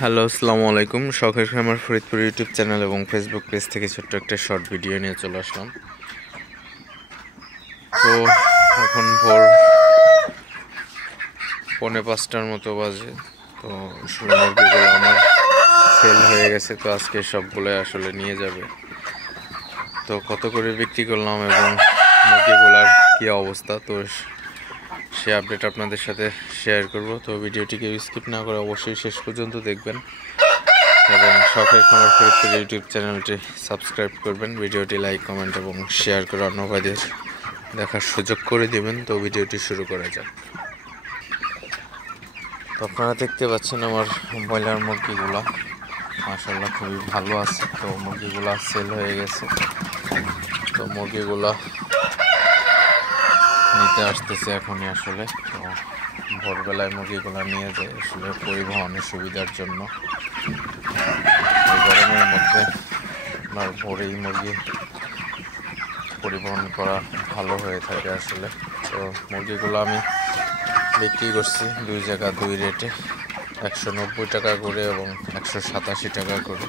Hello, আসসালামু আলাইকুম। শখের খামার ফরিদপুর ইউটিউব চ্যানেল এবং ফেসবুক পেজ থেকে ছোট্ট একটা শর্ট ভিডিও নিয়ে চলে আসলাম। তো এখন ভোর 4:45টার মতো বাজে। তো আসলে মুরগিগুলো আমার সেল হয়ে গেছে, তো আজকে সবগুলো আসলে নিয়ে যাবে। তো কত করে বিক্রি করলাম এবং মুরগিগুলার কী অবস্থা, তো সে আপডেট আপনাদের সাথে শেয়ার করব। তো ভিডিওটিকে স্কিপ না করে অবশ্যই শেষ পর্যন্ত দেখবেন এবং শখের খামার ফরিদপুর ইউটিউব চ্যানেলটি সাবস্ক্রাইব করবেন। ভিডিওটি লাইক, কমেন্ট এবং শেয়ার করে অন্য ভাইদের দেখার সুযোগ করে দেবেন। তো ভিডিওটি শুরু করা যাক। তো আপনারা দেখতে পাচ্ছেন আমার ব্রয়লার মুরগিগুলা মাশাআল্লাহ খুবই ভালো আছে। তো মুরগিগুলা সেল হয়ে গেছে। তো মুরগিগুলা নিতে আসতেছে এখনই আসলে। তো ভোরবেলায় মুরগিগুলা নিয়ে যায় আসলে পরিবহনের সুবিধার জন্য। গরমের মধ্যে আপনার ভোরেই মুরগি পরিবহন করা ভালো হয়ে থাকে আসলে। তো মুরগিগুলো আমি বিক্রি করছি দুই জায়গা দুই রেটে, 190 টাকা করে এবং 187 টাকা করে।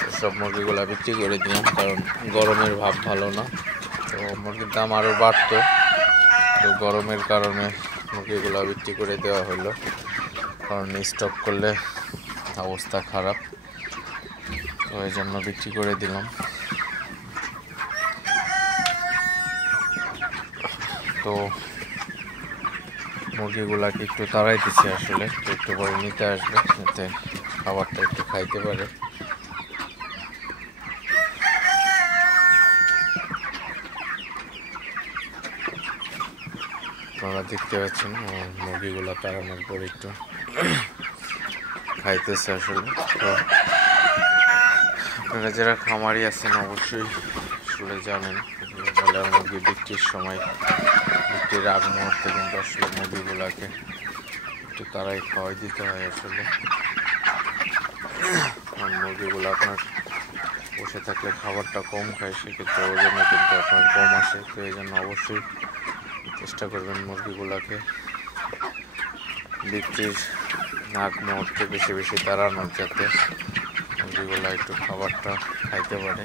তো সব মুরগিগুলো বিক্রি করে দিলাম, কারণ গরমের ভাব ভালো না। তো মুরগির দাম আরও বাড়তো, তো গরমের কারণে মুরগিগুলো বিক্রি করে দেওয়া হলো, কারণ স্টক করলে অবস্থা খারাপ। তো এই জন্য বিক্রি করে দিলাম। তো মুরগিগুলাকে একটু তাড়াই দিচ্ছি আসলে, একটু পরে নিতে আসবে যাতে খাবারটা একটু খাইতে পারে। আপনারা দেখতে পাচ্ছেন মুরগিগুলা তাড়ানোর পর একটু খাইতেছে আসলে। তো আপনারা যারা খামারি আছেন অবশ্যই আসলে জানেন ব্রয়লার মুরগি বিক্রির সময়, বিক্রির আগ মুহূর্তে কিন্তু আসলে মুরগিগুলাকে একটু তাড়াই খাওয়াই দিতে হয় আসলে। মুরগিগুলো আপনার বসে থাকলে খাবারটা কম খায়, সেক্ষেত্রে ওজনে কিন্তু আপনার কম আসে। তো এই জন্য অবশ্যই চেষ্টা করবেন মুরগিগুলোকে বিক্রির আগ মুহূর্তে বেশি বেশি তাড়ানোর, যাতে মুরগিগুলো একটু খাবারটা খাইতে পারে।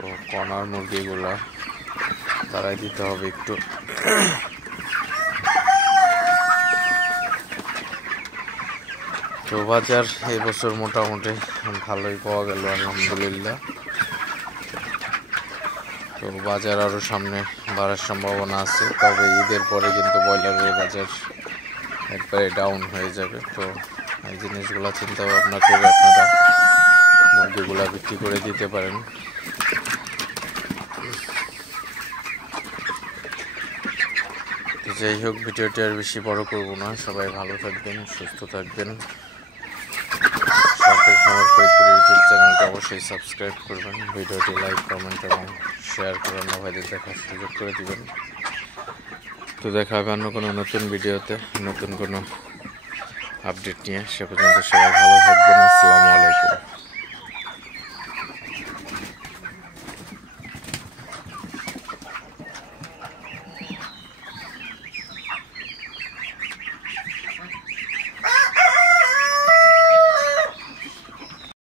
তো কনার মুরগিগুলা তাড়াই দিতে হবে একটু। তো বাজার এই বছর মোটামুটি ভালোই পাওয়া গেল আলহামদুলিল্লাহ। তো বাজার আরও সামনে বাড়ার সম্ভাবনা আছে, তবে ঈদের পরে কিন্তু ব্রয়লারের বাজার একবারে ডাউন হয়ে যাবে। তো এই জিনিসগুলো চিন্তা ভাবনা করে আপনারা মুরগিগুলা বিক্রি করে দিতে পারেন। যাই হোক, ভিডিওটি আর বেশি বড় করব না। সবাই ভালো থাকবেন, সুস্থ থাকবেন। শখের খামার ফরিদপুর ইউটিউব চ্যানেলটা অবশ্যই সাবস্ক্রাইব করবেন। ভিডিওটি লাইক, কমেন্ট এবং শেয়ার করে অন্য ভাইদের দেখার সুযোগ করে দিবেন। তো দেখা হবে অন্য কোনো নতুন ভিডিওতে, নতুন কোনো আপডেট নিয়ে। সে পর্যন্ত সবাই ভালো থাকবেন। আসসালামু আলাইকুম।